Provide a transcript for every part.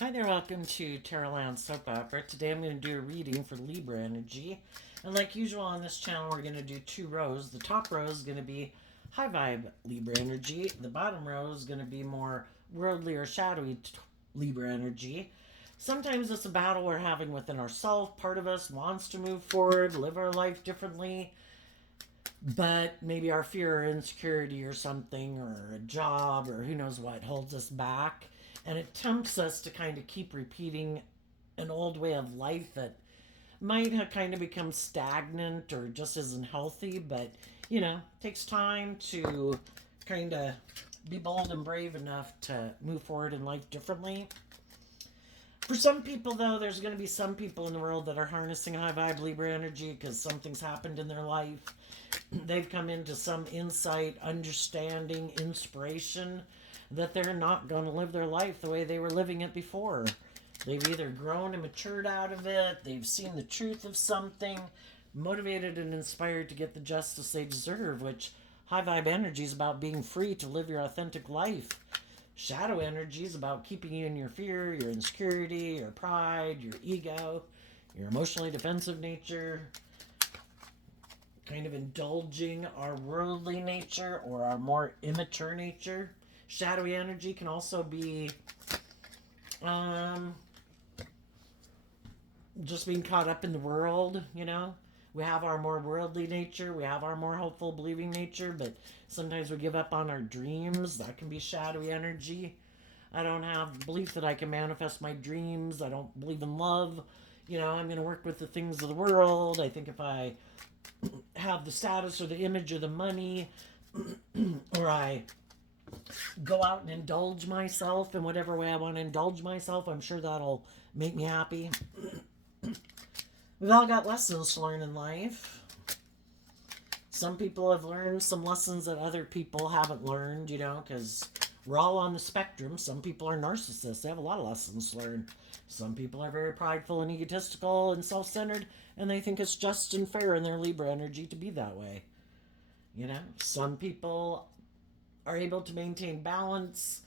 Hi there, welcome to Terraland Soap Opera. Today I'm going to do a reading for Libra energy. And like usual on this channel, we're going to do two rows. The top row is going to be high vibe Libra energy. The bottom row is going to be more worldly or shadowy Libra energy. Sometimes it's a battle we're having within ourselves. Part of us wants to move forward, live our life differently, but maybe our fear or insecurity or something or a job or who knows what holds us back, and it tempts us to kind of keep repeating an old way of life that might have kind of become stagnant or just isn't healthy. But takes time to kind of be bold and brave enough to move forward in life differently. For some people, though, there's going to be some people in the world that are harnessing high vibe Libra energy because something's happened in their life. They've come into some insight, understanding, inspiration that they're not going to live their life the way they were living it before. They've either grown and matured out of it, they've seen the truth of something, motivated and inspired to get the justice they deserve, which high vibe energy is about being free to live your authentic life. Shadow energy is about keeping you in your fear, your insecurity, your pride, your ego, your emotionally defensive nature, kind of indulging our worldly nature or our more immature nature. Shadowy energy can also be um, just being caught up in the world. We have our more worldly nature, we have our more hopeful, believing nature, but sometimes we give up on our dreams. That can be shadowy energy. I don't have belief that I can manifest my dreams. I don't believe in love. I'm going to work with the things of the world. I think if I have the status or the image or the money, or I go out and indulge myself in whatever way I want to indulge myself, I'm sure that'll make me happy. We've all got lessons to learn in life. Some people have learned some lessons that other people haven't learned, because we're all on the spectrum. Some people are narcissists, they have a lot of lessons to learn. Some people are very prideful and egotistical and self centered, and they think it's just and fair in their Libra energy to be that way. Some people are able to maintain balance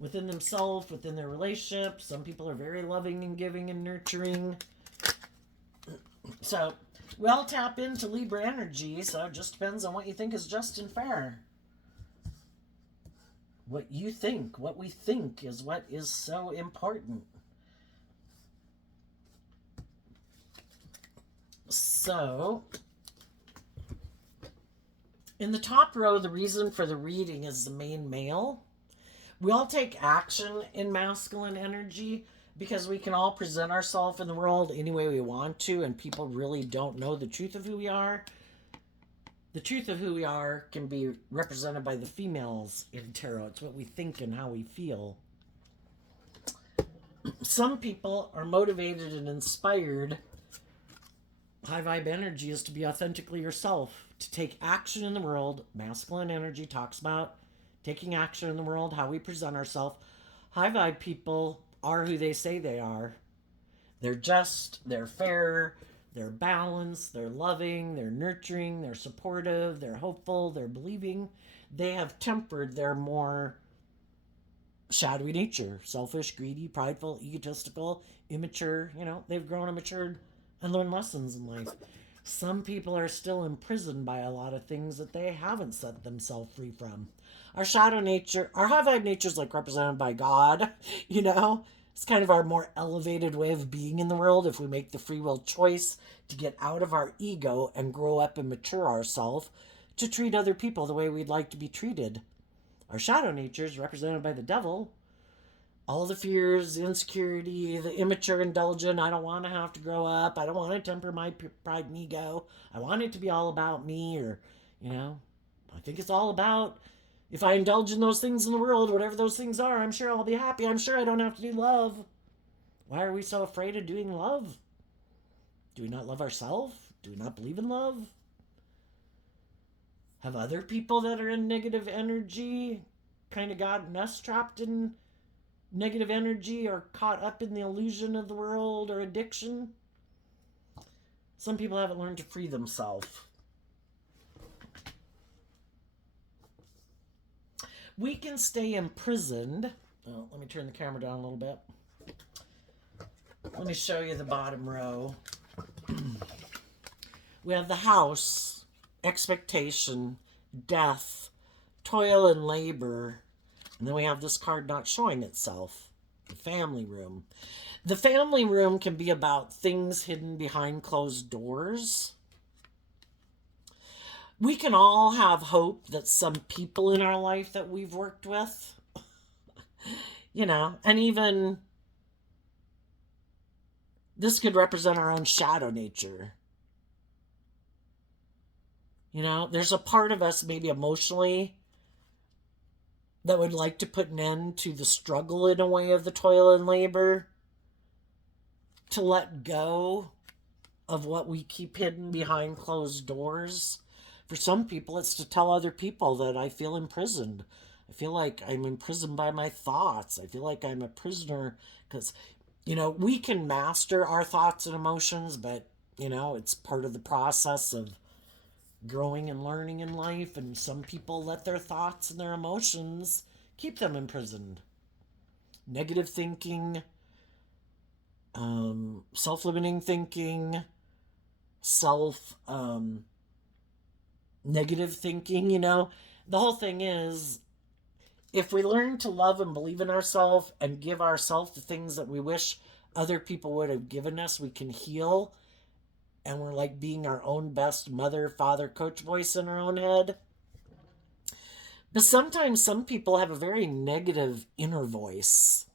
within themselves, within their relationship. Some people are very loving and giving and nurturing. So we all tap into Libra energy, so it just depends on what you think is just and fair. What you think, what we think is what is so important. So, in the top row, the reason for the reading is the main male. We all take action in masculine energy because we can all present ourselves in the world any way we want to, and people really don't know the truth of who we are. The truth of who we are can be represented by the females in tarot. It's what we think and how we feel. Some people are motivated and inspired. High vibe energy is to be authentically yourself, to take action in the world. Masculine energy talks about taking action in the world, how we present ourselves. High vibe people are who they say they are. They're just, they're fair, they're balanced, they're loving, they're nurturing, they're supportive, they're hopeful, they're believing. They have tempered their more shadowy nature: selfish, greedy, prideful, egotistical, immature. They've grown and matured and learned lessons in life. Some people are still imprisoned by a lot of things that they haven't set themselves free from. Our shadow nature, our high vibe nature is like represented by God, you know? It's kind of our more elevated way of being in the world if we make the free will choice to get out of our ego and grow up and mature ourselves to treat other people the way we'd like to be treated. Our shadow nature is represented by the devil. All the fears, the insecurity, the immature, indulgent. I don't want to have to grow up. I don't want to temper my pride and ego. I want it to be all about me, or, I think it's all about if I indulge in those things in the world, whatever those things are, I'm sure I'll be happy. I'm sure I don't have to do love. Why are we so afraid of doing love? Do we not love ourselves? Do we not believe in love? Have other people that are in negative energy kind of gotten us trapped in negative energy or caught up in the illusion of the world or addiction? Some people haven't learned to free themselves. We can stay imprisoned. Oh, let me turn the camera down a little bit. Let me show you the bottom row. We have the house, expectation, death, toil and labor. And then we have this card not showing itself, the family room. The family room can be about things hidden behind closed doors. We can all have hope that some people in our life that we've worked with, and even this could represent our own shadow nature. There's a part of us, maybe emotionally, that would like to put an end to the struggle in a way of the toil and labor, to let go of what we keep hidden behind closed doors. For some people, it's to tell other people that I feel imprisoned. I feel like I'm imprisoned by my thoughts. I feel like I'm a prisoner because, we can master our thoughts and emotions, but, it's part of the process of growing and learning in life. And some people let their thoughts and their emotions keep them imprisoned. Negative thinking, self-limiting thinking, negative thinking, The whole thing is, if we learn to love and believe in ourselves and give ourselves the things that we wish other people would have given us, we can heal. And we're like being our own best mother, father, coach voice in our own head. But sometimes some people have a very negative inner voice.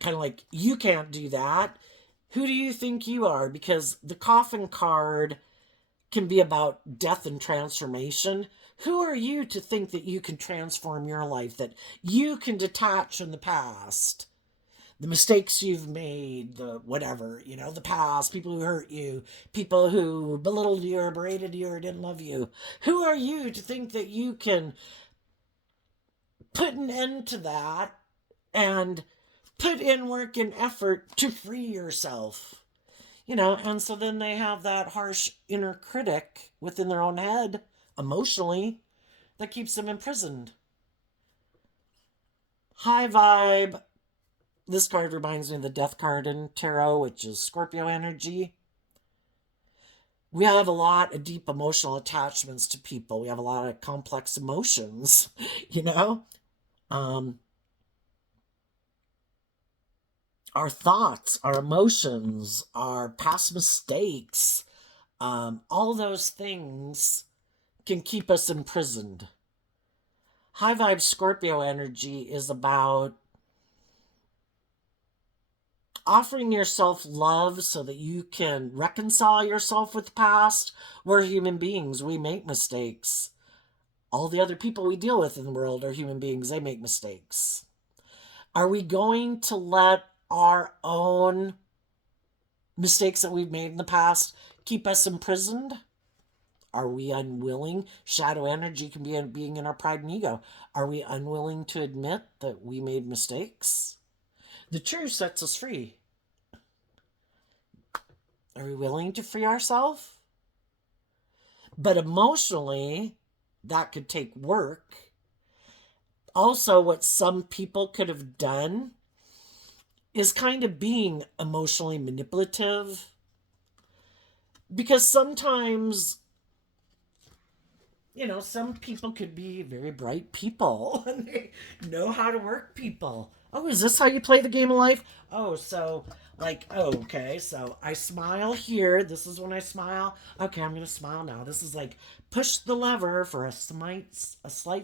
Kind of like, you can't do that. Who do you think you are? Because the coffin card can be about death and transformation. Who are you to think that you can transform your life, that you can detach from the past? The mistakes you've made, the whatever, the past, people who hurt you, people who belittled you or berated you or didn't love you. Who are you to think that you can put an end to that and put in work and effort to free yourself? And so then they have that harsh inner critic within their own head, emotionally, that keeps them imprisoned. High vibe. This card reminds me of the death card in tarot, which is Scorpio energy. We have a lot of deep emotional attachments to people. We have a lot of complex emotions, Our thoughts, our emotions, our past mistakes, all those things can keep us imprisoned. High vibe Scorpio energy is about offering yourself love so that you can reconcile yourself with the past. We're human beings. We make mistakes. All the other people we deal with in the world are human beings. They make mistakes. Are we going to let our own mistakes that we've made in the past keep us imprisoned? Are we unwilling? Shadow energy can be being in our pride and ego. Are we unwilling to admit that we made mistakes? The truth sets us free. Are we willing to free ourselves? But emotionally, that could take work. Also, what some people could have done is kind of being emotionally manipulative. Because sometimes, some people could be very bright people and they know how to work people. Oh, is this how you play the game of life? Oh, so okay, so I smile here. This is when I smile. Okay, I'm going to smile now. This is like push the lever for a slight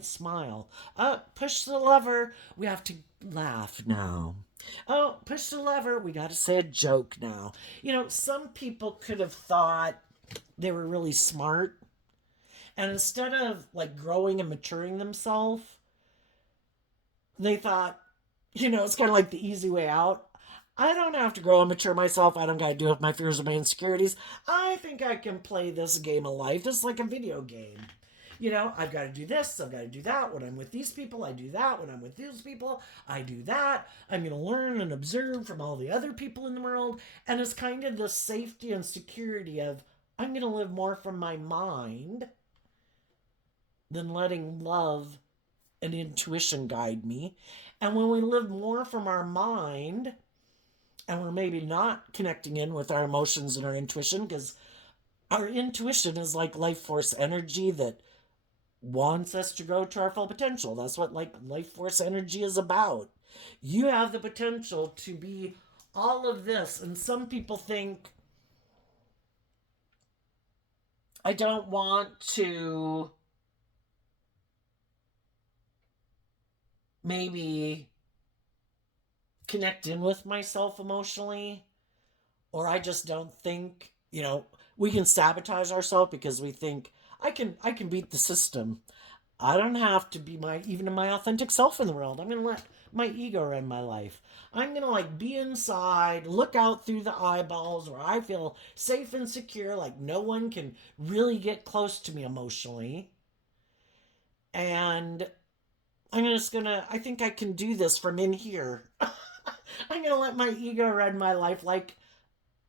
smile. Oh, push the lever. We have to laugh now. Oh, push the lever. We got to say a joke now. Some people could have thought they were really smart. And instead of growing and maturing themselves, they thought, it's kind of like the easy way out. I don't have to grow and mature myself. I don't got to deal with my fears or my insecurities. I think I can play this game of life just like a video game. I've got to do this. I've got to do that. When I'm with these people, I do that. When I'm with these people, I do that. I'm going to learn and observe from all the other people in the world. And it's kind of the safety and security of, I'm going to live more from my mind than letting love and intuition guide me. And when we live more from our mind, and we're maybe not connecting in with our emotions and our intuition, because our intuition is like life force energy that wants us to grow to our full potential. That's what like life force energy is about. You have the potential to be all of this, and some people think, I don't want to maybe connect in with myself emotionally, or I just don't think, we can sabotage ourselves because we think I can beat the system. I don't have to be my authentic self in the world. I'm gonna let my ego run my life. I'm gonna like be inside, look out through the eyeballs where I feel safe and secure, like no one can really get close to me emotionally. And I think I can do this from in here. I'm gonna let my ego run my life like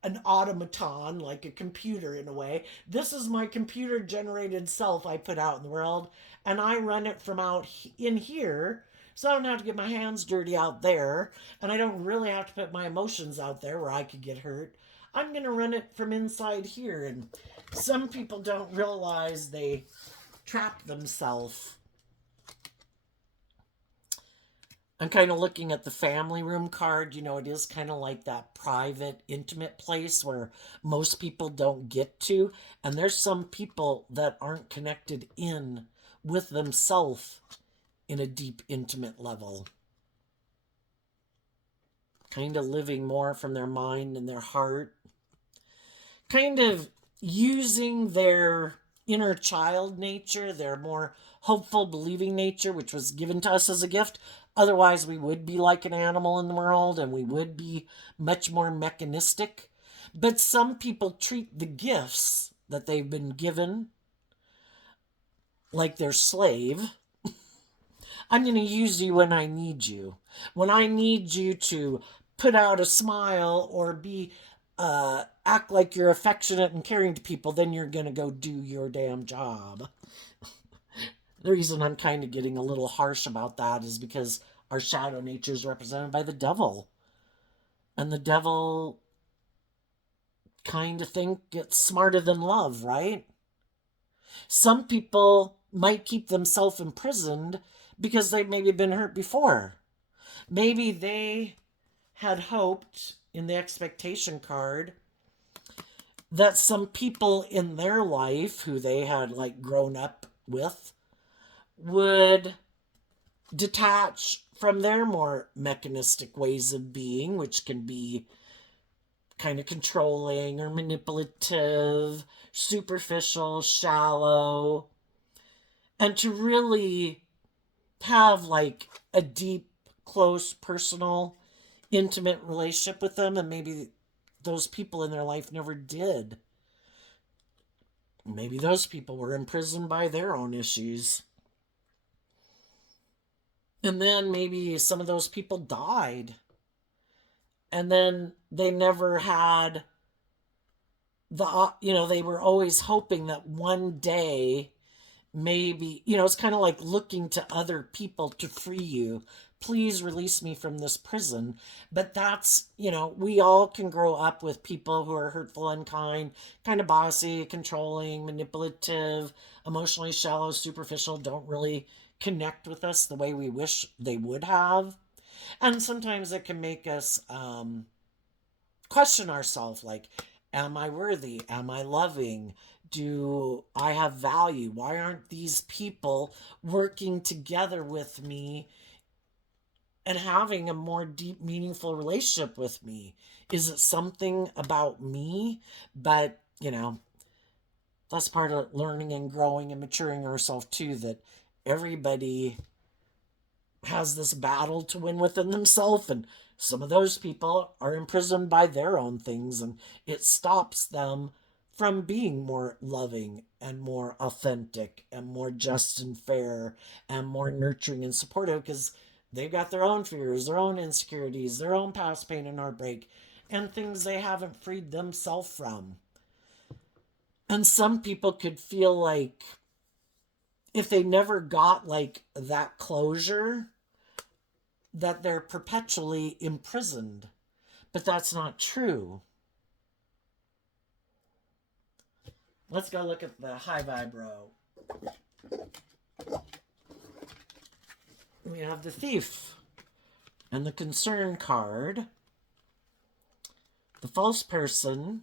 an automaton, like a computer in a way. This is my computer generated self I put out in the world, and I run it from out in here. So I don't have to get my hands dirty out there, and I don't really have to put my emotions out there where I could get hurt. I'm going to run it from inside here, and some people don't realize they trap themselves. I'm kind of looking at the family room card. It is kind of like that private, intimate place where most people don't get to. And there's some people that aren't connected in with themselves in a deep, intimate level. Kind of living more from their mind and their heart. Kind of using their inner child nature, their more hopeful, believing nature, which was given to us as a gift. Otherwise, we would be like an animal in the world and we would be much more mechanistic. But some people treat the gifts that they've been given like their slave. I'm going to use you when I need you. When I need you to put out a smile or act like you're affectionate and caring to people, then you're going to go do your damn job. The reason I'm kind of getting a little harsh about that is because our shadow nature is represented by the devil. And the devil kind of think it's smarter than love, right? Some people might keep themselves imprisoned because they've maybe been hurt before. Maybe they had hoped in the expectation card that some people in their life who they had like grown up with would detach from their more mechanistic ways of being, which can be kind of controlling or manipulative, superficial, shallow, and to really have like a deep, close, personal, intimate relationship with them, and maybe those people in their life never did. Maybe those people were imprisoned by their own issues. And then maybe some of those people died. And then they never had they were always hoping that one day maybe, it's kind of like looking to other people to free you. Please release me from this prison. But that's, we all can grow up with people who are hurtful, unkind, kind of bossy, controlling, manipulative, emotionally shallow, superficial, don't really connect with us the way we wish they would have. And sometimes it can make us question ourselves like, am I worthy? Am I loving? Do I have value? Why aren't these people working together with me and having a more deep, meaningful relationship with me? Is it something about me? But, that's part of learning and growing and maturing ourselves too, that everybody has this battle to win within themselves, and some of those people are imprisoned by their own things, and it stops them from being more loving and more authentic and more just and fair and more nurturing and supportive because they've got their own fears, their own insecurities, their own past pain and heartbreak, and things they haven't freed themselves from. And some people could feel like if they never got like that closure, that they're perpetually imprisoned. But that's not true. Let's go look at the high vibro. We have the thief and the concern card, the false person,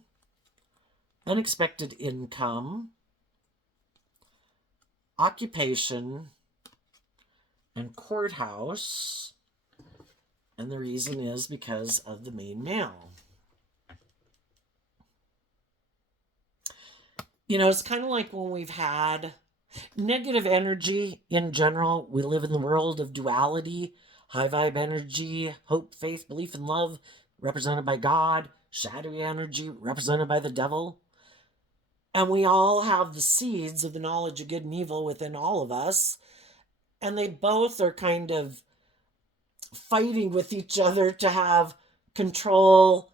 unexpected income, occupation, and courthouse. And the reason is because of the main male. You know, it's kind of like when we've had negative energy in general. We live in the world of duality, high vibe energy, hope, faith, belief, and love, represented by God, shadowy energy, represented by the devil. And we all have the seeds of the knowledge of good and evil within all of us. And they both are kind of fighting with each other to have control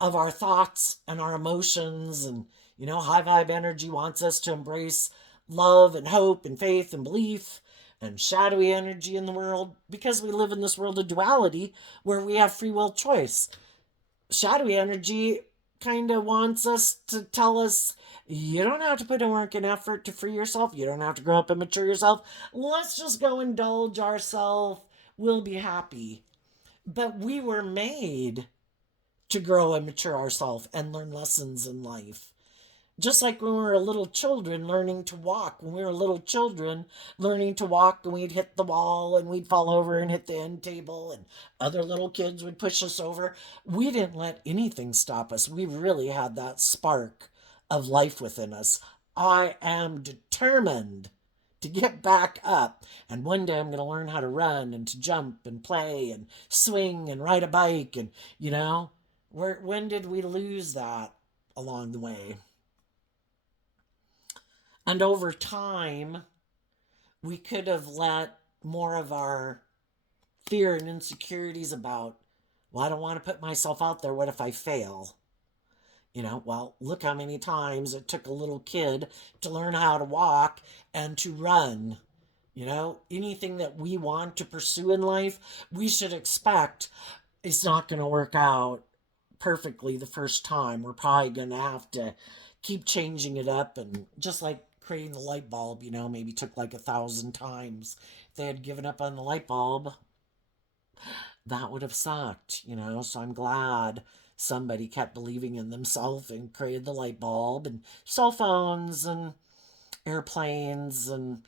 of our thoughts and our emotions. And, you know, high vibe energy wants us to embrace love and hope and faith and belief, and shadowy energy in the world, because we live in this world of duality where we have free will choice. Shadowy energy kind of wants us to tell us, you don't have to put in work and effort to free yourself. You don't have to grow up and mature yourself. Let's just go indulge ourselves. We'll be happy. But we were made to grow and mature ourselves and learn lessons in life. Just like when we were little children learning to walk. When we were little children learning to walk, and we'd hit the wall and we'd fall over and hit the end table, and other little kids would push us over. We didn't let anything stop us. We really had that spark of life within us. I am determined to get back up. And one day I'm going to learn how to run and to jump and play and swing and ride a bike. And, you know, when did we lose that along the way? And over time, we could have let more of our fear and insecurities about, well, I don't want to put myself out there. What if I fail? You know, well, look how many times it took a little kid to learn how to walk and to run. You know, anything that we want to pursue in life, we should expect it's not going to work out perfectly the first time. We're probably going to have to keep changing it up. And just like creating the light bulb, you know, maybe took like 1,000 times. If they had given up on the light bulb, that would have sucked, you know. So I'm glad somebody kept believing in themselves and created the light bulb and cell phones and airplanes and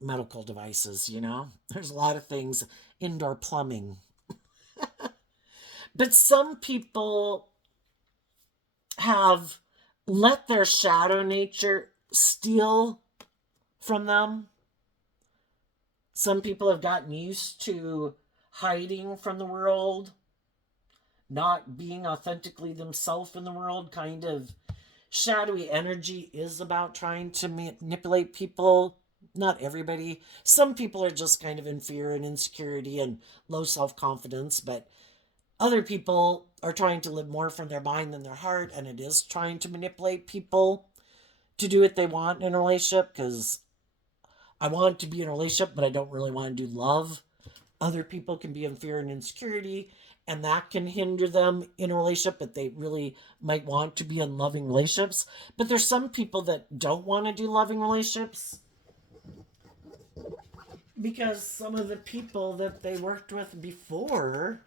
medical devices, you know. There's a lot of things, indoor plumbing. But some people have let their shadow nature steal from them. Some people have gotten used to hiding from the world, not being authentically themselves in the world. Kind of shadowy energy is about trying to manipulate people. Not everybody. Some people are just kind of in fear and insecurity and low self-confidence, but other people are trying to live more from their mind than their heart, and it is trying to manipulate people to do what they want in a relationship, because I want to be in a relationship, but I don't really want to do love. Other people can be in fear and insecurity, and that can hinder them in a relationship, but they really might want to be in loving relationships. But there's some people that don't want to do loving relationships because some of the people that they worked with before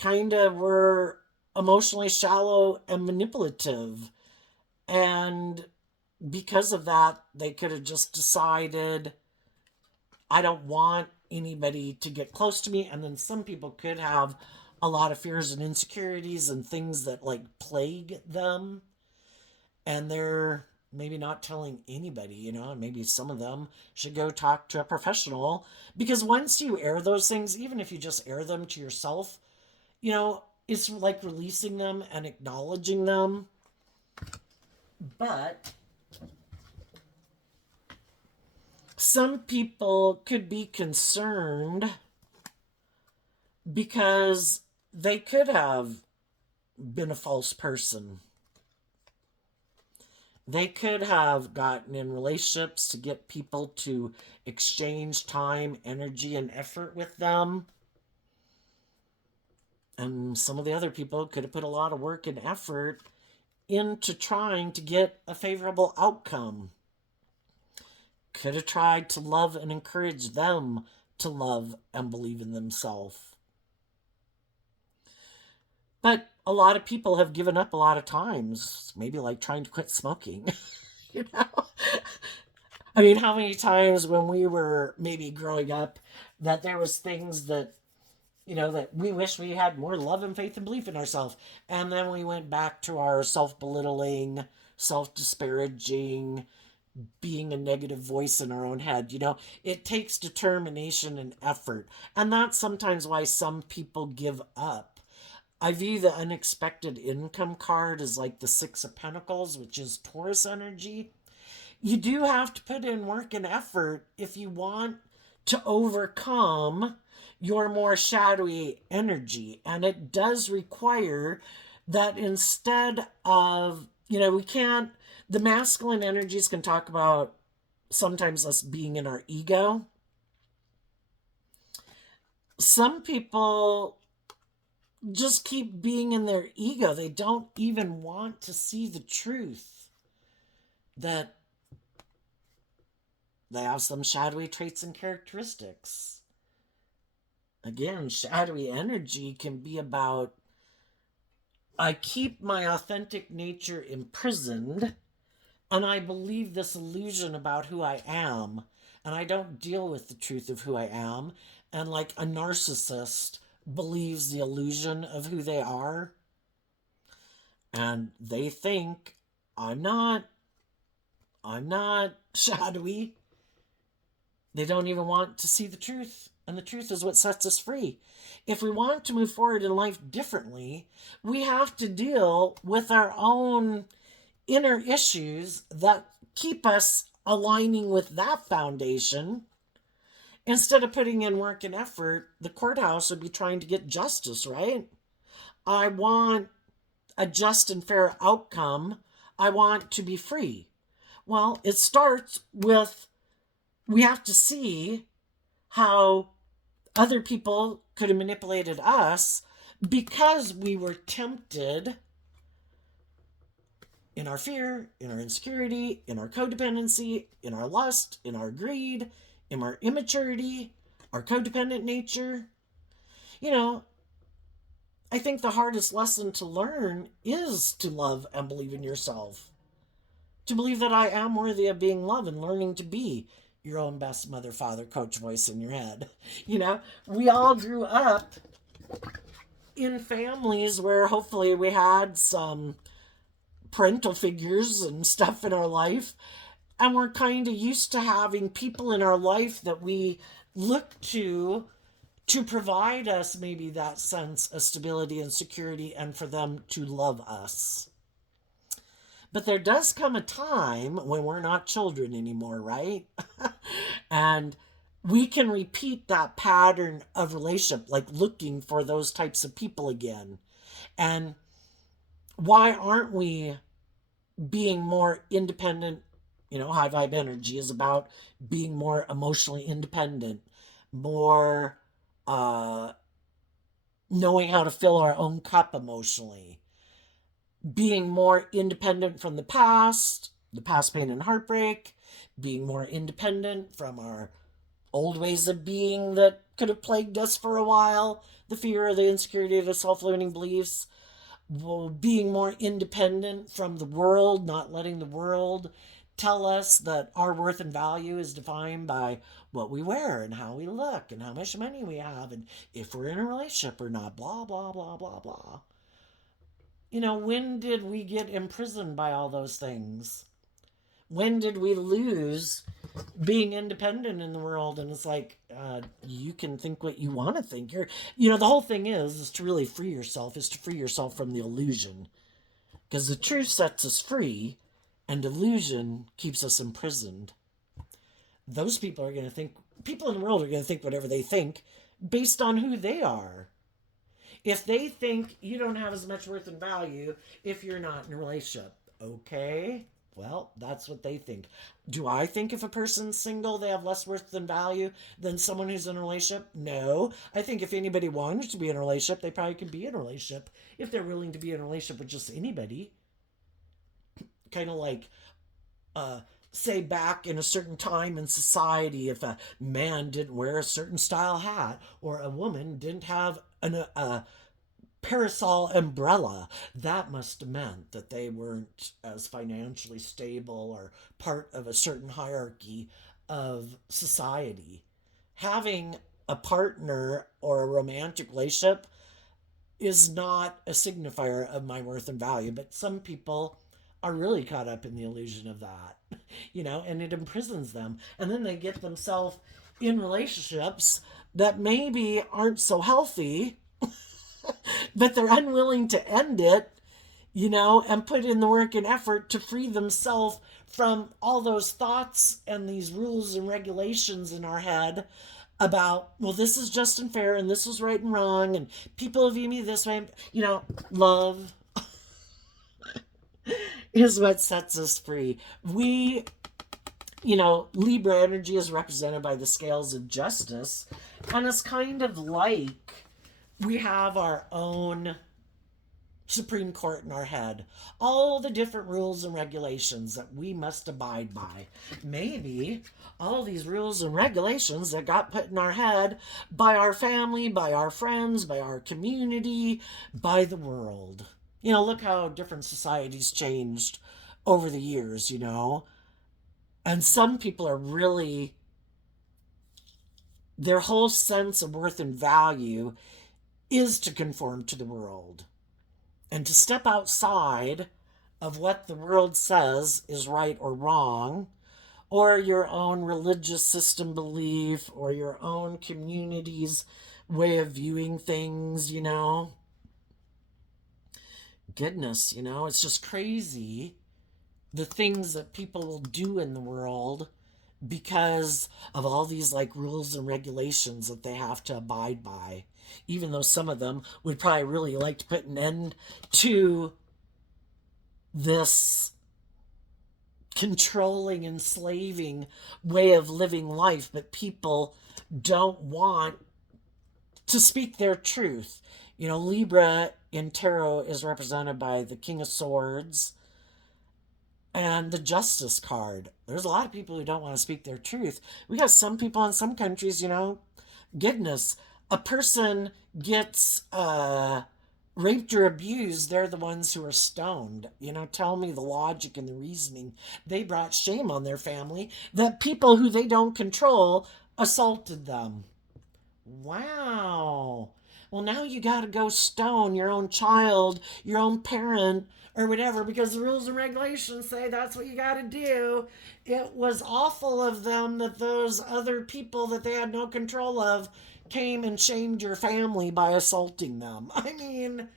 kind of were emotionally shallow and manipulative. And because of that, they could have just decided, I don't want anybody to get close to me. And then some people could have a lot of fears and insecurities and things that like plague them. And they're maybe not telling anybody, you know, and maybe some of them should go talk to a professional, because once you air those things, even if you just air them to yourself, you know, it's like releasing them and acknowledging them. But some people could be concerned because they could have been a false person. They could have gotten in relationships to get people to exchange time, energy, and effort with them. And some of the other people could have put a lot of work and effort into trying to get a favorable outcome. Could have tried to love and encourage them to love and believe in themselves. But a lot of people have given up a lot of times, maybe like trying to quit smoking. you know? I mean, how many times when we were maybe growing up that there was things that, that we wish we had more love and faith and belief in ourselves. And then we went back to our self-belittling, self-disparaging, being a negative voice in our own head. It takes determination and effort. And that's sometimes why some people give up. I view the unexpected income card as like the Six of Pentacles, which is Taurus energy. You do have to put in work and effort if you want to overcome your more shadowy energy. And it does require that instead of, we can't, the masculine energies can talk about sometimes us being in our ego. Some people just keep being in their ego. They don't even want to see the truth that they have some shadowy traits and characteristics. Again, shadowy energy can be about, I keep my authentic nature imprisoned, and I believe this illusion about who I am, and I don't deal with the truth of who I am. And like a narcissist believes the illusion of who they are, and they think, I'm not shadowy. They don't even want to see the truth. And the truth is what sets us free. If we want to move forward in life differently, we have to deal with our own inner issues that keep us aligning with that foundation. Instead of putting in work and effort, the courthouse would be trying to get justice, right? I want a just and fair outcome. I want to be free. Well, it starts with, we have to see how other people could have manipulated us because we were tempted in our fear, in our insecurity, in our codependency, in our lust, in our greed, in our immaturity, our codependent nature. I think the hardest lesson to learn is to love and believe in yourself. To believe that I am worthy of being loved and learning to be your own best mother, father, coach voice in your head. We all grew up in families where hopefully we had some parental figures and stuff in our life. And we're kind of used to having people in our life that we look to provide us maybe that sense of stability and security and for them to love us. But there does come a time when we're not children anymore, right? And we can repeat that pattern of relationship, like looking for those types of people again. And why aren't we being more independent? High vibe energy is about being more emotionally independent, more knowing how to fill our own cup emotionally, being more independent from the past pain and heartbreak, being more independent from our old ways of being that could have plagued us for a while, the fear, the insecurity, the self-limiting beliefs, being more independent from the world, not letting the world tell us that our worth and value is defined by what we wear and how we look and how much money we have and if we're in a relationship or not, blah, blah, blah, blah, blah. When did we get imprisoned by all those things? When did we lose being independent in the world? And it's like, you can think what you want to think. The whole thing is to really free yourself, is to free yourself from the illusion. Because the truth sets us free, and illusion keeps us imprisoned. Those people are going to think, people in the world are going to think whatever they think based on who they are. If they think you don't have as much worth and value if you're not in a relationship, okay, Well, that's what they think. Do I think if a person's single, they have less worth than value than someone who's in a relationship? No. I think if anybody wanted to be in a relationship, they probably could be in a relationship if they're willing to be in a relationship with just anybody. Kind of like, uh, say, back in a certain time in society, if a man didn't wear a certain style hat or a woman didn't have a parasol umbrella, that must have meant that they weren't as financially stable or part of a certain hierarchy of society. Having a partner or a romantic relationship is not a signifier of my worth and value, but some people are really caught up in the illusion of that, and it imprisons them. And then they get themselves in relationships that maybe aren't so healthy, but they're unwilling to end it, and put in the work and effort to free themselves from all those thoughts and these rules and regulations in our head about, well, this is just and fair and this is right and wrong and people view me this way. Love is what sets us free. Libra energy is represented by the scales of justice, and it's kind of like we have our own Supreme Court in our head. All the different rules and regulations that we must abide by. Maybe all these rules and regulations that got put in our head by our family, by our friends, by our community, by the world. Look how different societies changed over the years. And some people are really, their whole sense of worth and value is to conform to the world and to step outside of what the world says is right or wrong, or your own religious system belief, or your own community's way of viewing things. Goodness, it's just crazy the things that people will do in the world because of all these like rules and regulations that they have to abide by, even though some of them would probably really like to put an end to this controlling, enslaving way of living life, but people don't want to speak their truth. Libra in tarot is represented by the King of Swords and the Justice card. There's a lot of people who don't want to speak their truth. We got some people in some countries, goodness, a person gets raped or abused, they're the ones who are stoned. Tell me the logic and the reasoning. They brought shame on their family that people who they don't control assaulted them. Wow. Well, now you got to go stone your own child, your own parent, or whatever, because the rules and regulations say that's what you got to do. It was awful of them that those other people that they had no control of came and shamed your family by assaulting them. I mean,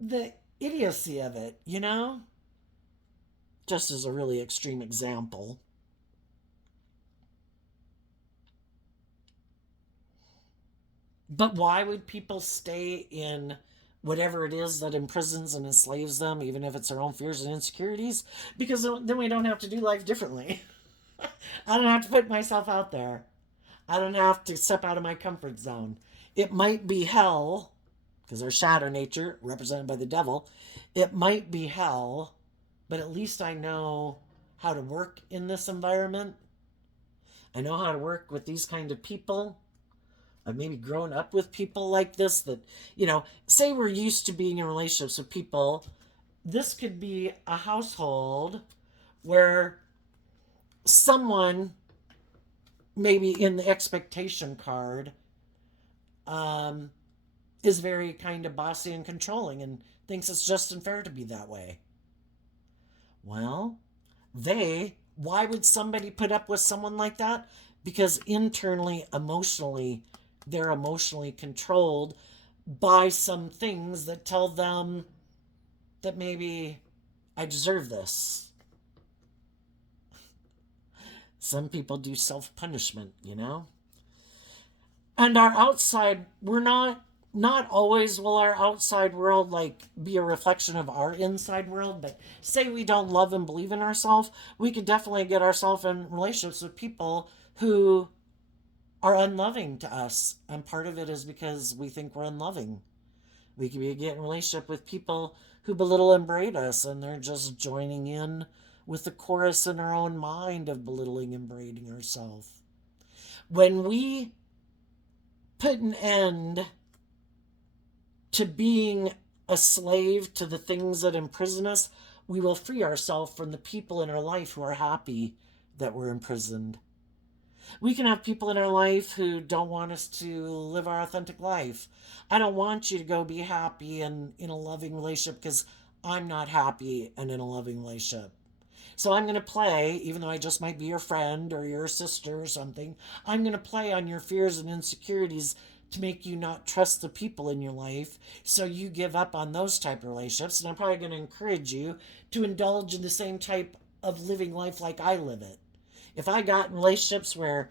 the idiocy of it. Just as a really extreme example. But why would people stay in whatever it is that imprisons and enslaves them, even if it's their own fears and insecurities? Because then we don't have to do life differently. I don't have to put myself out there. I don't have to step out of my comfort zone. It might be hell, because our shadow nature, represented by the devil, it might be hell, but at least I know how to work in this environment. I know how to work with these kind of people. I've maybe grown up with people like this that, say we're used to being in relationships with people. This could be a household where someone, maybe in the expectation card, is very kind of bossy and controlling and thinks it's just and fair to be that way. Well, why would somebody put up with someone like that? Because internally, emotionally, they're emotionally controlled by some things that tell them that maybe I deserve this. Some people do self-punishment. And our outside, we're not not always will our outside world like be a reflection of our inside world, but say we don't love and believe in ourselves, we could definitely get ourselves in relationships with people who are unloving to us. And part of it is because we think we're unloving. We could be getting in a relationship with people who belittle and berate us, and they're just joining in with the chorus in our own mind of belittling and berating ourselves. When we put an end to being a slave to the things that imprison us, we will free ourselves from the people in our life who are happy that we're imprisoned. We can have people in our life who don't want us to live our authentic life. I don't want you to go be happy and in a loving relationship because I'm not happy and in a loving relationship. So I'm going to play, even though I just might be your friend or your sister or something, I'm going to play on your fears and insecurities to make you not trust the people in your life, so you give up on those type of relationships. And I'm probably going to encourage you to indulge in the same type of living life like I live it. If I got in relationships where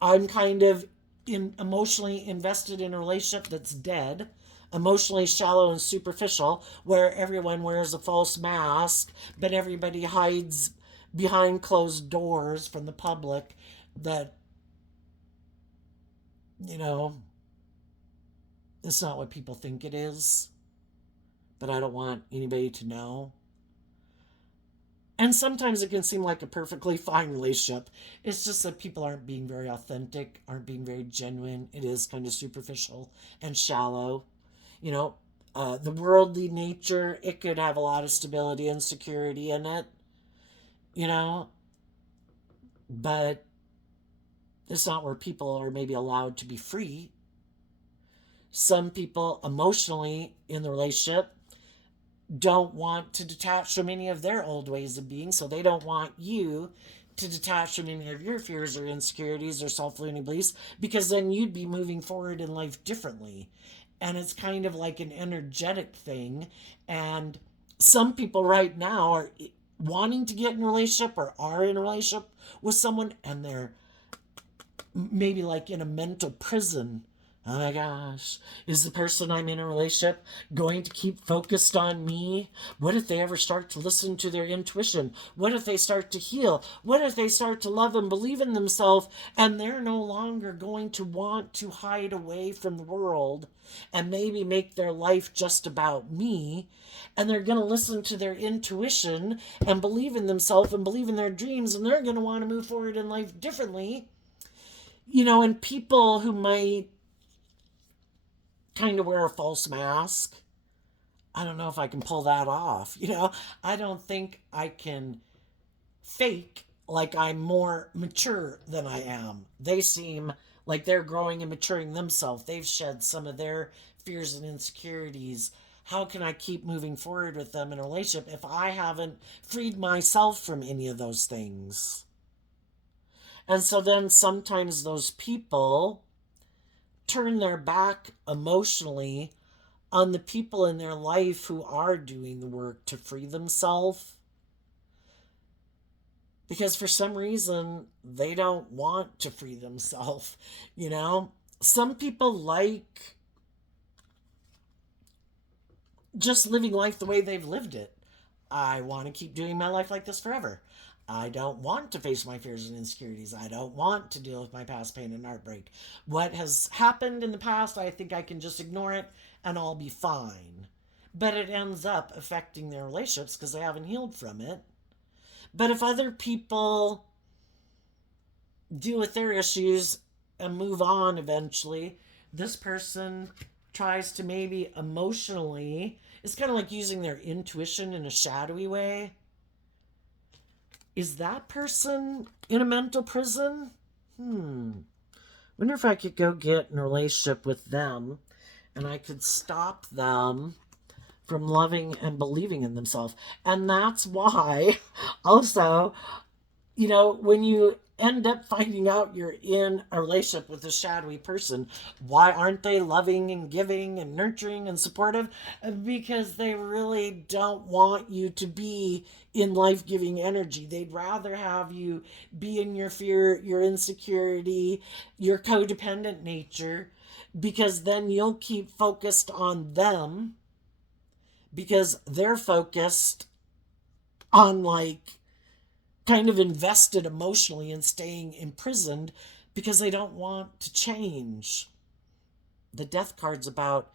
I'm kind of emotionally invested in a relationship that's dead, emotionally shallow and superficial, where everyone wears a false mask, but everybody hides behind closed doors from the public, that, you know, it's not what people think it is, but I don't want anybody to know. And sometimes it can seem like a perfectly fine relationship. It's just that people aren't being very authentic, aren't being very genuine. It is kind of superficial and shallow. You know, the worldly nature, it could have a lot of stability and security in it, you know, but it's not where people are maybe allowed to be free. Some people emotionally in the relationship don't want to detach from any of their old ways of being, so they don't want you to detach from any of your fears or insecurities or self-limiting beliefs, because then you'd be moving forward in life differently. And it's kind of like an energetic thing. And some people right now are wanting to get in a relationship or are in a relationship with someone, and they're maybe like in a mental prison. Oh my gosh, is the person I'm in a relationship going to keep focused on me? What if they ever start to listen to their intuition? What if they start to heal? What if they start to love and believe in themselves, and they're no longer going to want to hide away from the world and maybe make their life just about me? And they're going to listen to their intuition and believe in themselves and believe in their dreams, and they're going to want to move forward in life differently. You know, and people who might kind of wear a false mask, I don't know if I can pull that off. You know, I don't think I can fake like I'm more mature than I am. They seem like they're growing and maturing themselves. They've shed some of their fears and insecurities. How can I keep moving forward with them in a relationship if I haven't freed myself from any of those things? And so then sometimes those people turn their back emotionally on the people in their life who are doing the work to free themselves, because for some reason they don't want to free themselves. You know, some people like just living life the way they've lived it. I want to keep doing my life like this forever. I don't want to face my fears and insecurities. I don't want to deal with my past pain and heartbreak. What has happened in the past, I think I can just ignore it and I'll be fine. But it ends up affecting their relationships because they haven't healed from it. But if other people deal with their issues and move on eventually, this person tries to maybe emotionally, it's kind of like using their intuition in a shadowy way. Is that person in a mental prison? Wonder if I could go get in a relationship with them and I could stop them from loving and believing in themselves. And that's why also, you know, when you end up finding out you're in a relationship with a shadowy person. Why aren't they loving and giving and nurturing and supportive? Because they really don't want you to be in life giving energy. They'd rather have you be in your fear, your insecurity, your codependent nature, because then you'll keep focused on them because they're focused on like kind of invested emotionally in staying imprisoned because they don't want to change. The death card's about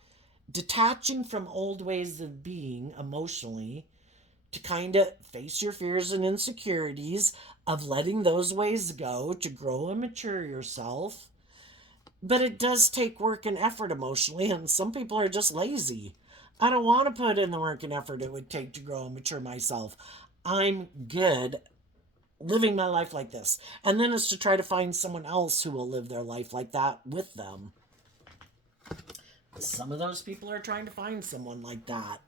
detaching from old ways of being emotionally to kind of face your fears and insecurities, of letting those ways go to grow and mature yourself. But it does take work and effort emotionally, and some people are just lazy. I don't want to put in the work and effort it would take to grow and mature myself. I'm good living my life like this. And then it's to try to find someone else who will live their life like that with them. Some of those people are trying to find someone like that.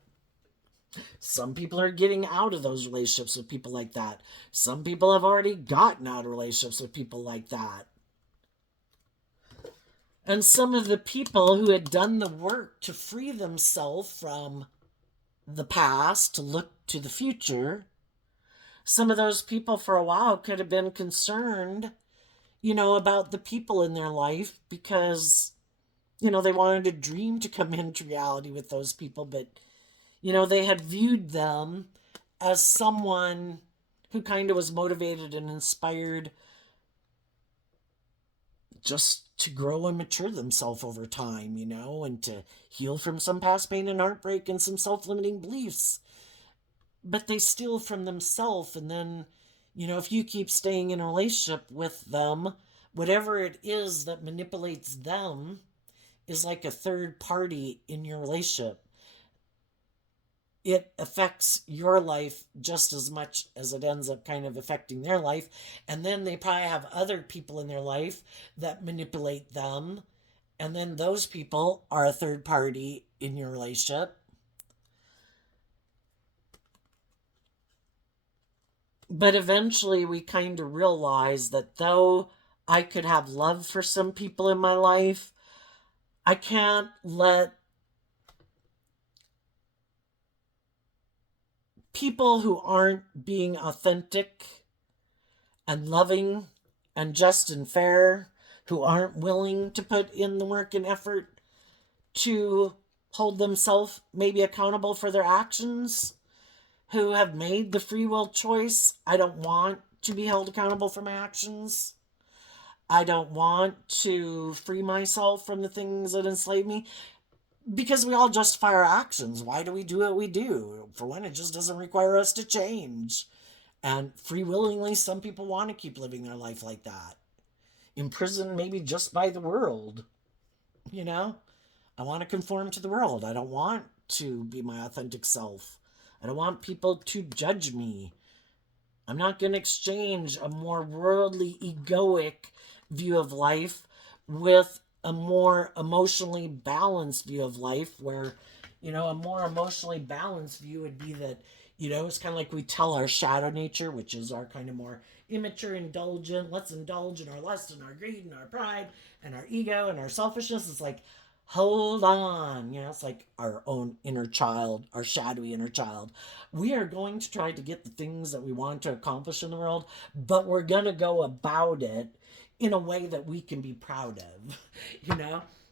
Some people are getting out of those relationships with people like that. Some people have already gotten out of relationships with people like that. And some of the people who had done the work to free themselves from the past to look to the future, some of those people for a while could have been concerned, about the people in their life because, they wanted a dream to come into reality with those people, but, they had viewed them as someone who kind of was motivated and inspired just to grow and mature themselves over time, and to heal from some past pain and heartbreak and some self limiting beliefs. But they steal from themselves, and then, if you keep staying in a relationship with them, whatever it is that manipulates them is like a third party in your relationship. It affects your life just as much as it ends up kind of affecting their life. And then they probably have other people in their life that manipulate them. And then those people are a third party in your relationship. But eventually we kind of realize that though I could have love for some people in my life, I can't let people who aren't being authentic and loving and just and fair, who aren't willing to put in the work and effort to hold themselves maybe accountable for their actions, who have made the free will choice. I don't want to be held accountable for my actions. I don't want to free myself from the things that enslave me, because we all justify our actions. Why do we do what we do? For one, it just doesn't require us to change. And free willingly, some people want to keep living their life like that. Imprisoned maybe just by the world. You know? I want to conform to the world. I don't want to be my authentic self. I don't want people to judge me. I'm not going to exchange a more worldly, egoic view of life with a more emotionally balanced view of life, where, a more emotionally balanced view would be that, it's kind of like we tell our shadow nature, which is our kind of more immature, indulgent, let's indulge in our lust and our greed and our pride and our ego and our selfishness. It's like, hold on, it's like our own inner child, our shadowy inner child. We are going to try to get the things that we want to accomplish in the world, but we're going to go about it in a way that we can be proud of,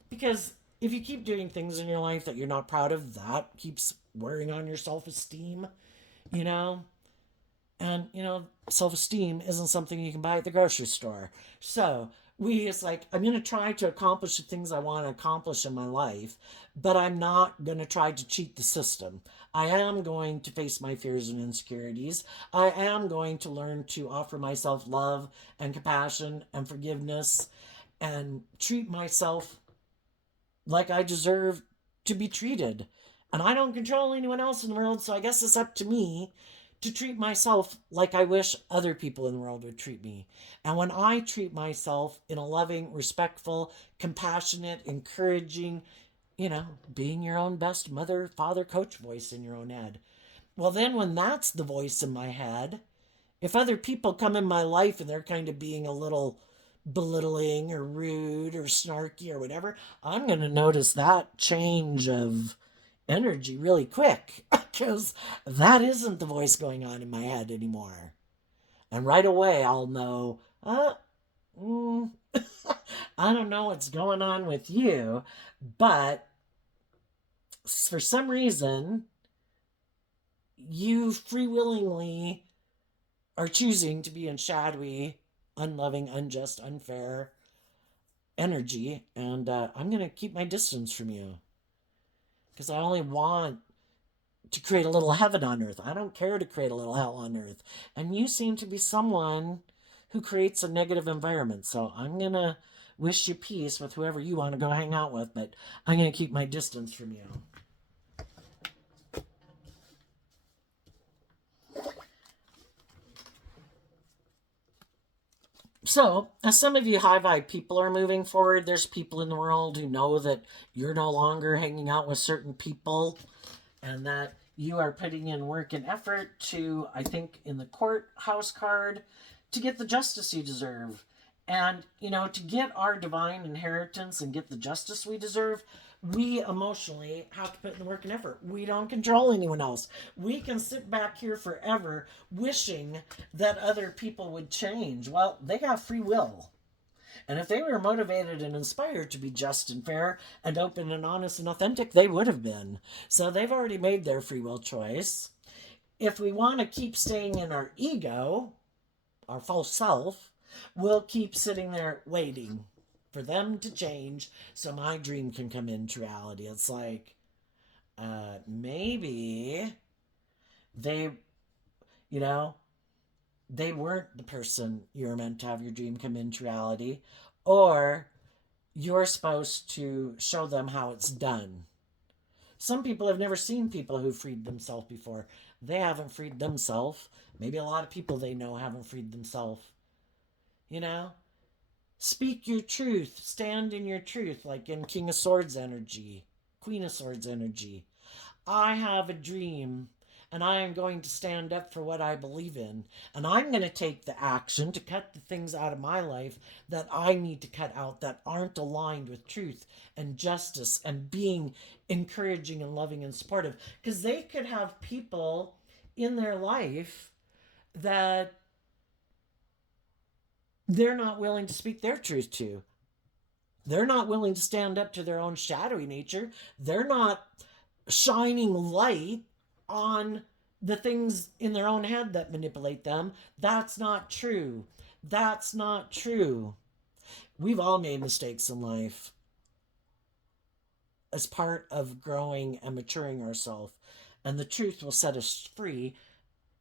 because if you keep doing things in your life that you're not proud of, that keeps wearing on your self-esteem, you know and self-esteem isn't something you can buy at the grocery store. So it's like, I'm going to try to accomplish the things I want to accomplish in my life, but I'm not going to try to cheat the system. I am going to face my fears and insecurities. I am going to learn to offer myself love and compassion and forgiveness, and treat myself like I deserve to be treated. And I don't control anyone else in the world, so I guess it's up to me to treat myself like I wish other people in the world would treat me. And when I treat myself in a loving, respectful, compassionate, encouraging, being your own best mother, father, coach voice in your own head, well, then when that's the voice in my head, If other people come in my life and they're kind of being a little belittling or rude or snarky or whatever, I'm going to notice that change of energy really quick because that isn't the voice going on in my head anymore. And right away, I'll know, mm, I don't know what's going on with you, but for some reason, you free willingly are choosing to be in shadowy, unloving, unjust, unfair energy, and I'm going to keep my distance from you because I only want to create a little heaven on earth. I don't care to create a little hell on earth. And you seem to be someone who creates a negative environment. So I'm going to wish you peace with whoever you want to go hang out with, but I'm going to keep my distance from you. So, as some of you high vibe people are moving forward, there's people in the world who know that you're no longer hanging out with certain people and that you are putting in work and effort to, I think, in the courthouse card, to get the justice you deserve. And, to get our divine inheritance and get the justice we deserve, we emotionally have to put in the work and effort. We don't control anyone else. We can sit back here forever wishing that other people would change. Well, they have free will. And if they were motivated and inspired to be just and fair and open and honest and authentic, they would have been. So they've already made their free will choice. If we want to keep staying in our ego, our false self, we'll keep sitting there waiting for them to change so my dream can come into reality. It's like, maybe they, you know, they weren't the person you're meant to have your dream come into reality, or you're supposed to show them how it's done. Some people have never seen people who freed themselves before. They haven't freed themselves. Maybe a lot of people they know haven't freed themselves. You know? Speak your truth. Stand in your truth, like in King of Swords energy, Queen of Swords energy. I have a dream and I am going to stand up for what I believe in. And I'm going to take the action to cut the things out of my life that I need to cut out that aren't aligned with truth and justice and being encouraging and loving and supportive. Because they could have people in their life that they're not willing to speak their truth to. They're not willing to stand up to their own shadowy nature. They're not shining light on the things in their own head that manipulate them. That's not true. That's not true. We've all made mistakes in life as part of growing and maturing ourselves. And the truth will set us free.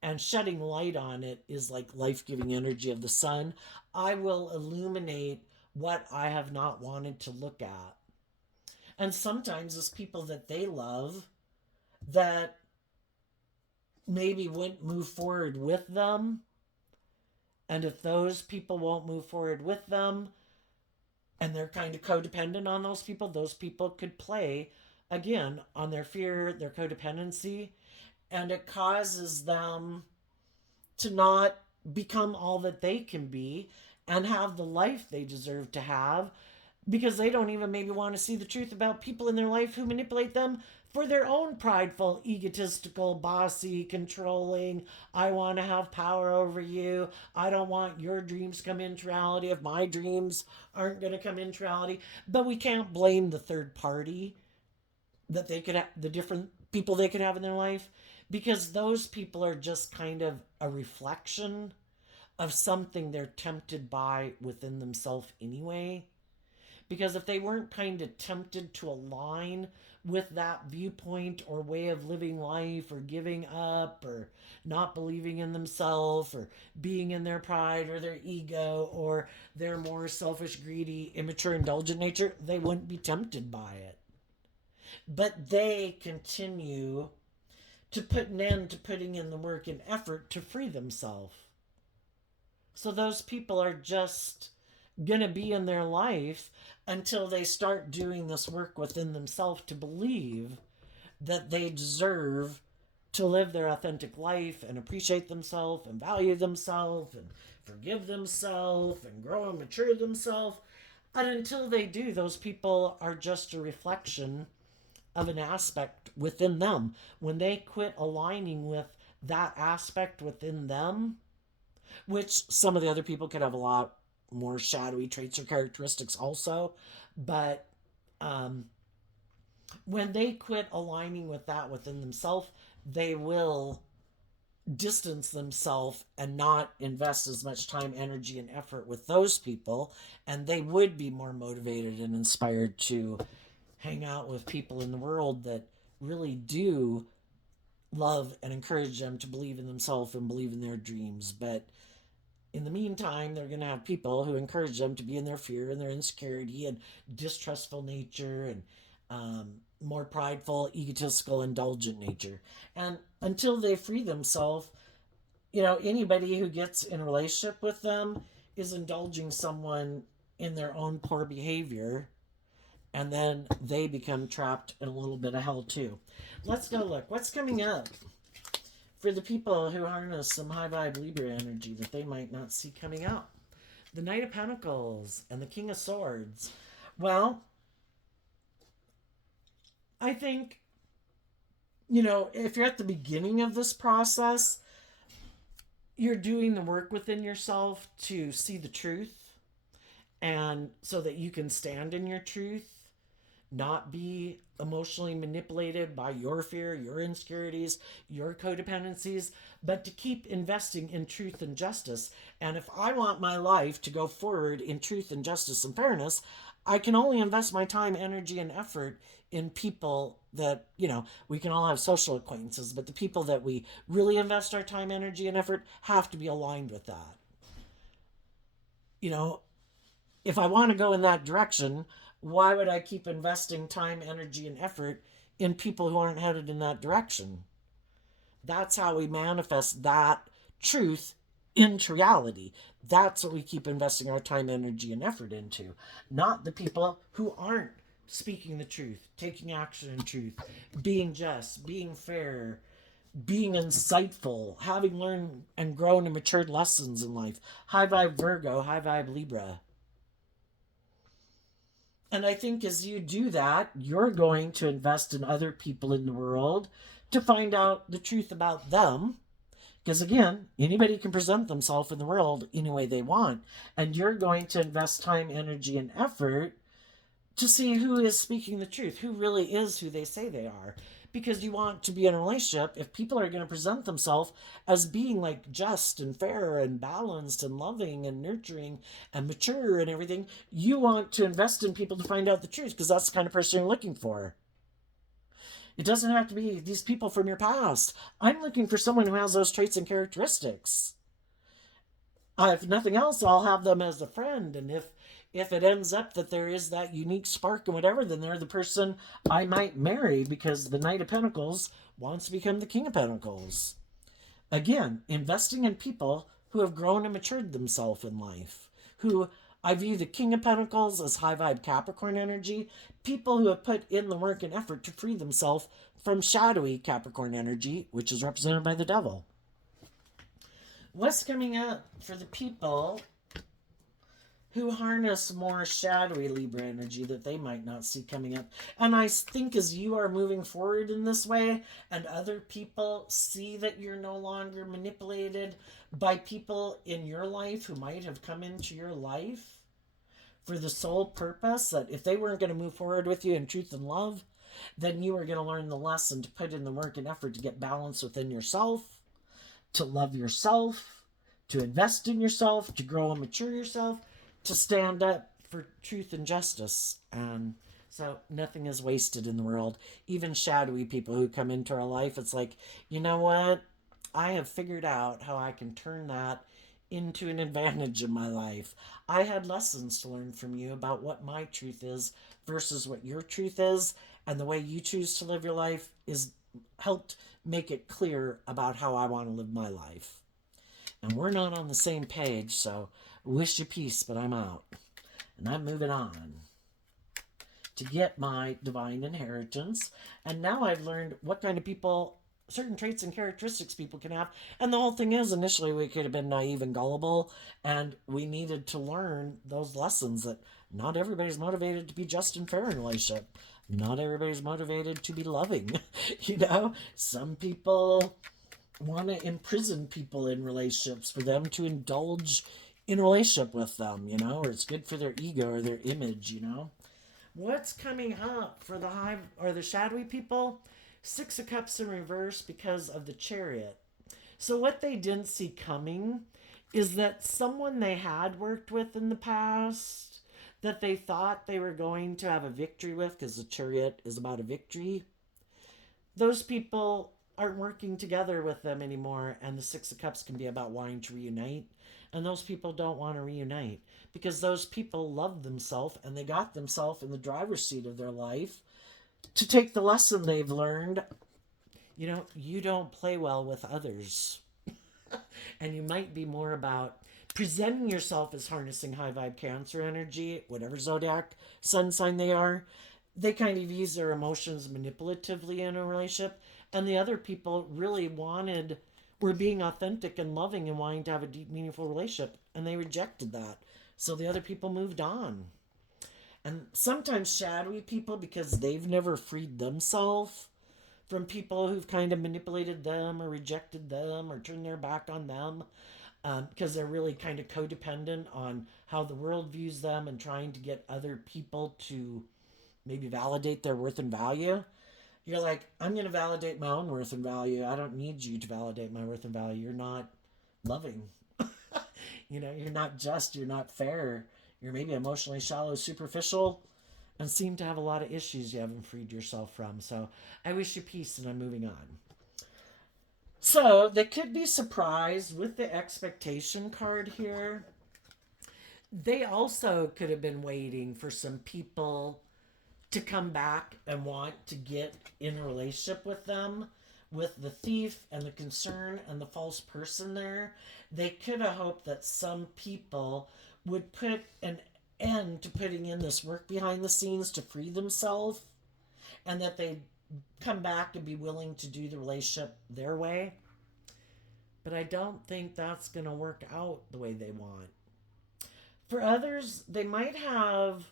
And shedding light on it is like life giving energy of the sun. I will illuminate what I have not wanted to look at. And sometimes it's people that they love that maybe wouldn't move forward with them. And if those people won't move forward with them and they're kind of codependent on those people could play again on their fear, their codependency, and it causes them to not become all that they can be and have the life they deserve to have because they don't even maybe want to see the truth about people in their life who manipulate them for their own prideful, egotistical, bossy, controlling, I want to have power over you. I don't want your dreams to come into reality if my dreams aren't going to come into reality. But we can't blame the third party that they could have, the different people they could have in their life, because those people are just kind of a reflection of something they're tempted by within themselves anyway. Because if they weren't kind of tempted to align with that viewpoint or way of living life or giving up or not believing in themselves or being in their pride or their ego or their more selfish, greedy, immature, indulgent nature, they wouldn't be tempted by it. But they continue to put an end to putting in the work and effort to free themselves. So those people are just going to be in their life until they start doing this work within themselves to believe that they deserve to live their authentic life and appreciate themselves and value themselves and forgive themselves and grow and mature themselves. And until they do, those people are just a reflection of an aspect within them. When they quit aligning with that aspect within them, which some of the other people could have a lot more shadowy traits or characteristics also, but um, when they quit aligning with that within themselves, they will distance themselves and not invest as much time, energy, and effort with those people. And they would be more motivated and inspired to hang out with people in the world that really do love and encourage them to believe in themselves and believe in their dreams. But in the meantime, they're going to have people who encourage them to be in their fear and their insecurity and distrustful nature and more prideful, egotistical, indulgent nature. And until they free themselves, anybody who gets in a relationship with them is indulging someone in their own poor behavior, and then they become trapped in a little bit of hell too. Let's go look. What's coming up for the people who harness some high vibe Libra energy that they might not see coming up? The Knight of Pentacles and the King of Swords. Well, I think, if you're at the beginning of this process, you're doing the work within yourself to see the truth, and so that you can stand in your truth, not be emotionally manipulated by your fear, your insecurities, your codependencies, but to keep investing in truth and justice. And if I want my life to go forward in truth and justice and fairness, I can only invest my time, energy, and effort in people that, we can all have social acquaintances, but the people that we really invest our time, energy, and effort have to be aligned with that. If I want to go in that direction, why would I keep investing time, energy, and effort in people who aren't headed in that direction? That's how we manifest that truth into reality. That's what we keep investing our time, energy, and effort into, not the people who aren't speaking the truth, taking action in truth, being just, being fair, being insightful, having learned and grown and matured lessons in life. High vibe Virgo, high vibe Libra. And I think as you do that, you're going to invest in other people in the world to find out the truth about them. Because again, anybody can present themselves in the world any way they want. And you're going to invest time, energy, and effort to see who is speaking the truth, who really is who they say they are. Because you want to be in a relationship, if people are going to present themselves as being like just and fair and balanced and loving and nurturing and mature and everything, you want to invest in people to find out the truth, because that's the kind of person you're looking for. It doesn't have to be these people from your past. I'm looking for someone who has those traits and characteristics. If nothing else, I'll have them as a friend. And if it ends up that there is that unique spark and whatever, then they're the person I might marry, because the Knight of Pentacles wants to become the King of Pentacles. Again, investing in people who have grown and matured themselves in life, who I view the King of Pentacles as high vibe Capricorn energy, people who have put in the work and effort to free themselves from shadowy Capricorn energy, which is represented by the devil. What's coming up for the people who harness more shadowy Libra energy that they might not see coming up? And I think as you are moving forward in this way, and other people see that you're no longer manipulated by people in your life who might have come into your life for the sole purpose that if they weren't going to move forward with you in truth and love, then you are going to learn the lesson to put in the work and effort to get balance within yourself, to love yourself, to invest in yourself, to grow and mature yourself, to stand up for truth and justice. And so nothing is wasted in the world. Even shadowy people who come into our life, it's like, you know what? I have figured out how I can turn that into an advantage in my life. I had lessons to learn from you about what my truth is versus what your truth is, and the way you choose to live your life is helped make it clear about how I want to live my life. And we're not on the same page, so wish you peace, but I'm out. And I'm moving on to get my divine inheritance. And now I've learned what kind of people certain traits and characteristics people can have. And the whole thing is, initially we could have been naive and gullible, and we needed to learn those lessons that not everybody's motivated to be just and fair in a relationship. Not everybody's motivated to be loving. Some people want to imprison people in relationships for them to indulge in a relationship with them, or it's good for their ego or their image. What's coming up for the high or the shadowy people? Six of Cups in reverse because of the Chariot. So what they didn't see coming is that someone they had worked with in the past that they thought they were going to have a victory with, because the Chariot is about a victory, those people aren't working together with them anymore, and the Six of Cups can be about wanting to reunite, and those people don't want to reunite because those people love themselves and they got themselves in the driver's seat of their life to take the lesson they've learned. You don't play well with others. And you might be more about presenting yourself as harnessing high vibe Cancer energy, whatever zodiac sun sign they are. They kind of use their emotions manipulatively in a relationship, and the other people really were being authentic and loving and wanting to have a deep, meaningful relationship, and they rejected that. So the other people moved on. And sometimes shadowy people, because they've never freed themselves from people who've kind of manipulated them or rejected them or turned their back on them, because they're really kind of codependent on how the world views them and trying to get other people to maybe validate their worth and value. You're like, I'm going to validate my own worth and value. I don't need you to validate my worth and value. You're not loving. You're not just, you're not fair. You're maybe emotionally shallow, superficial, and seem to have a lot of issues you haven't freed yourself from. So I wish you peace, and I'm moving on. So they could be surprised with the expectation card here. They also could have been waiting for some people to come back and want to get in a relationship with them. With the Thief and the Concern and the False Person there, they could have hoped that some people would put an end to putting in this work behind the scenes to free themselves, and that they'd come back and be willing to do the relationship their way. But I don't think that's going to work out the way they want. For others, they might have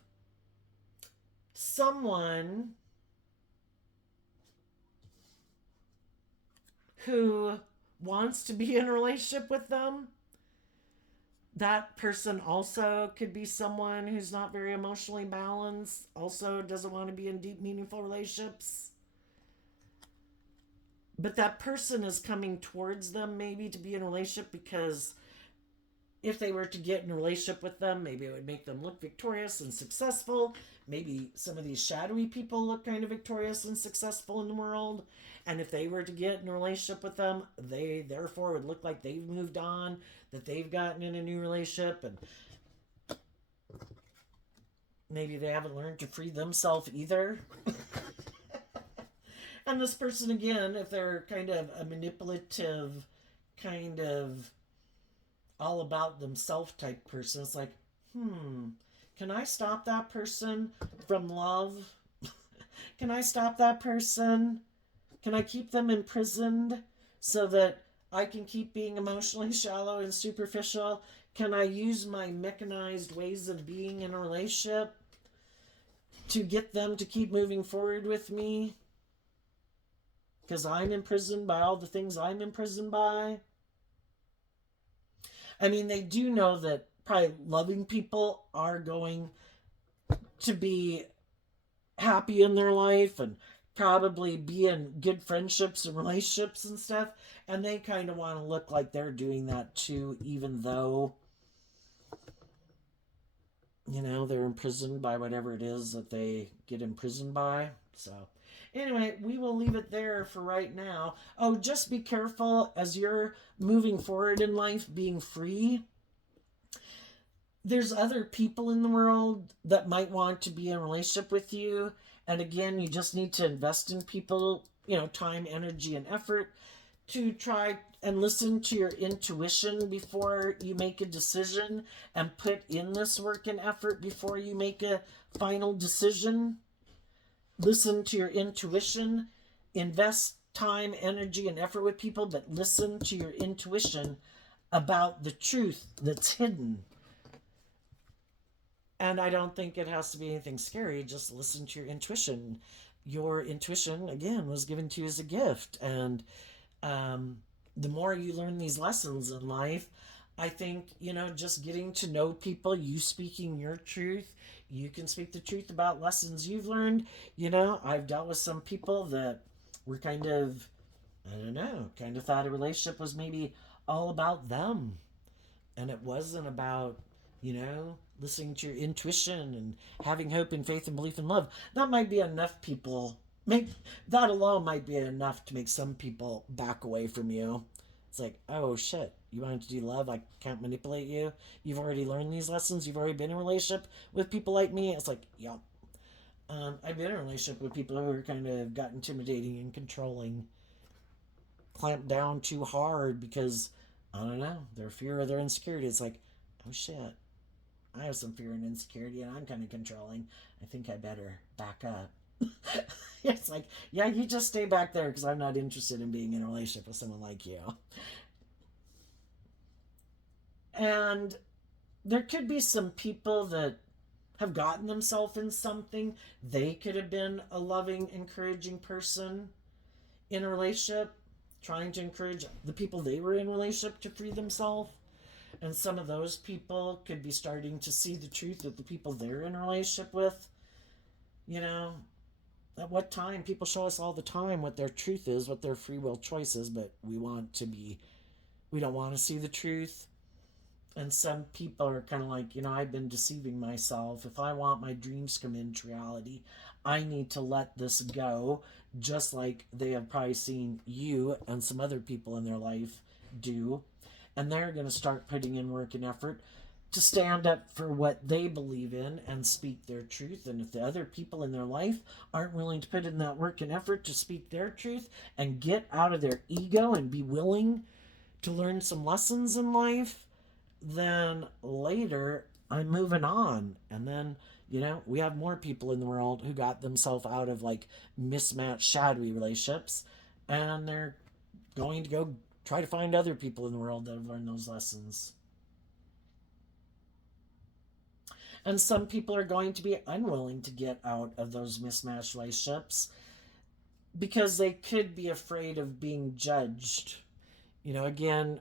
someone who wants to be in a relationship with them. That person also could be someone who's not very emotionally balanced, also doesn't want to be in deep, meaningful relationships. But that person is coming towards them maybe to be in a relationship, because if they were to get in a relationship with them, maybe it would make them look victorious and successful. Maybe some of these shadowy people look kind of victorious and successful in the world. And if they were to get in a relationship with them, they therefore would look like they've moved on, that they've gotten in a new relationship, and maybe they haven't learned to free themselves either. And this person, again, if they're kind of a manipulative, kind of all about themselves type person, it's like, can I stop that person from love? Can I stop that person? Can I keep them imprisoned so that I can keep being emotionally shallow and superficial? Can I use my mechanized ways of being in a relationship to get them to keep moving forward with me? Because I'm imprisoned by all the things I'm imprisoned by. I mean, they do know that probably loving people are going to be happy in their life and probably be in good friendships and relationships and stuff. And they kind of want to look like they're doing that too, even though, they're imprisoned by whatever it is that they get imprisoned by. So anyway, we will leave it there for right now. Oh, just be careful as you're moving forward in life, being free. There's other people in the world that might want to be in a relationship with you. And again, you just need to invest in people, time, energy, and effort to try and listen to your intuition before you make a decision, and put in this work and effort before you make a final decision. Listen to your intuition, invest time, energy, and effort with people, but listen to your intuition about the truth that's hidden. And I don't think it has to be anything scary. Just listen to your intuition. Your intuition, again, was given to you as a gift. And the more you learn these lessons in life, I think, just getting to know people, you speaking your truth, you can speak the truth about lessons you've learned. I've dealt with some people that were kind of, I don't know, kind of thought a relationship was maybe all about them. And it wasn't about, listening to your intuition and having hope and faith and belief and love. That might be enough people. Maybe that alone might be enough to make some people back away from you. It's like, oh shit, you wanted to do love? I can't manipulate you. You've already learned these lessons. You've already been in a relationship with people like me. It's like, yeah. I've been in a relationship with people who are kind of got intimidating and controlling, clamped down too hard because, I don't know, their fear or their insecurity. It's like, oh shit, I have some fear and insecurity and I'm kind of controlling. I think I better back up. It's like, yeah, you just stay back there because I'm not interested in being in a relationship with someone like you. And there could be some people that have gotten themselves in something. They could have been a loving, encouraging person in a relationship, trying to encourage the people they were in a relationship to free themselves. And some of those people could be starting to see the truth of the people they're in a relationship with. At what time? People show us all the time what their truth is, what their free will choice is, but we don't want to see the truth. And some people are kind of like, I've been deceiving myself. If I want my dreams to come into reality, I need to let this go, just like they have probably seen you and some other people in their life do. And they're going to start putting in work and effort to stand up for what they believe in and speak their truth. And if the other people in their life aren't willing to put in that work and effort to speak their truth and get out of their ego and be willing to learn some lessons in life, then later I'm moving on. And then, we have more people in the world who got themselves out of like mismatched, shadowy relationships, and they're going to go try to find other people in the world that have learned those lessons. And some people are going to be unwilling to get out of those mismatched relationships because they could be afraid of being judged. Again,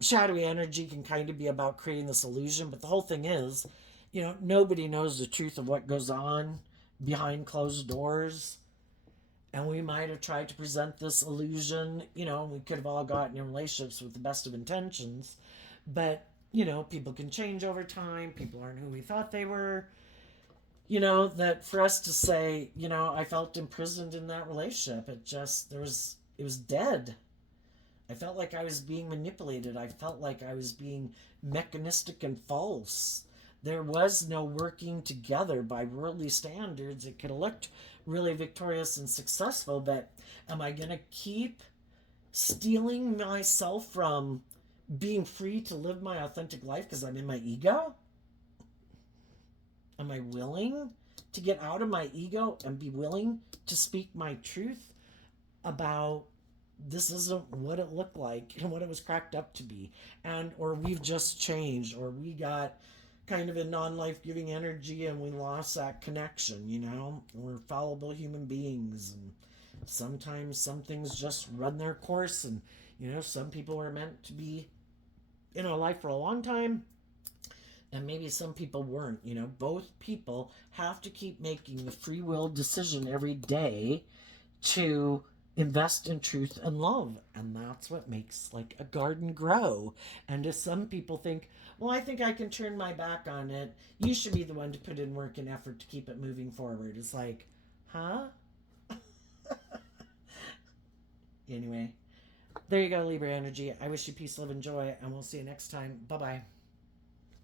shadowy energy can kind of be about creating this illusion, but the whole thing is, nobody knows the truth of what goes on behind closed doors. And we might have tried to present this illusion, we could have all gotten in relationships with the best of intentions, but, people can change over time. People aren't who we thought they were. That for us to say, I felt imprisoned in that relationship, it was dead. I felt like I was being manipulated. I felt like I was being mechanistic and false. There was no working together by worldly standards. It could have looked really victorious and successful, but am I going to keep stealing myself from being free to live my authentic life because I'm in my ego? Am I willing to get out of my ego and be willing to speak my truth about this isn't what it looked like and what it was cracked up to be, or we've just changed, or we got kind of a non-life-giving energy and we lost that connection. We're fallible human beings, and sometimes some things just run their course, and some people are meant to be in our life for a long time, and maybe some people weren't. Both people have to keep making the free will decision every day to invest in truth and love, and that's what makes like a garden grow. And if some people think, well, I think I can turn my back on it, you should be the one to put in work and effort to keep it moving forward. It's like, huh? Anyway, there you go, Libra energy. I wish you peace, love, and joy, and we'll see you next time. Bye bye.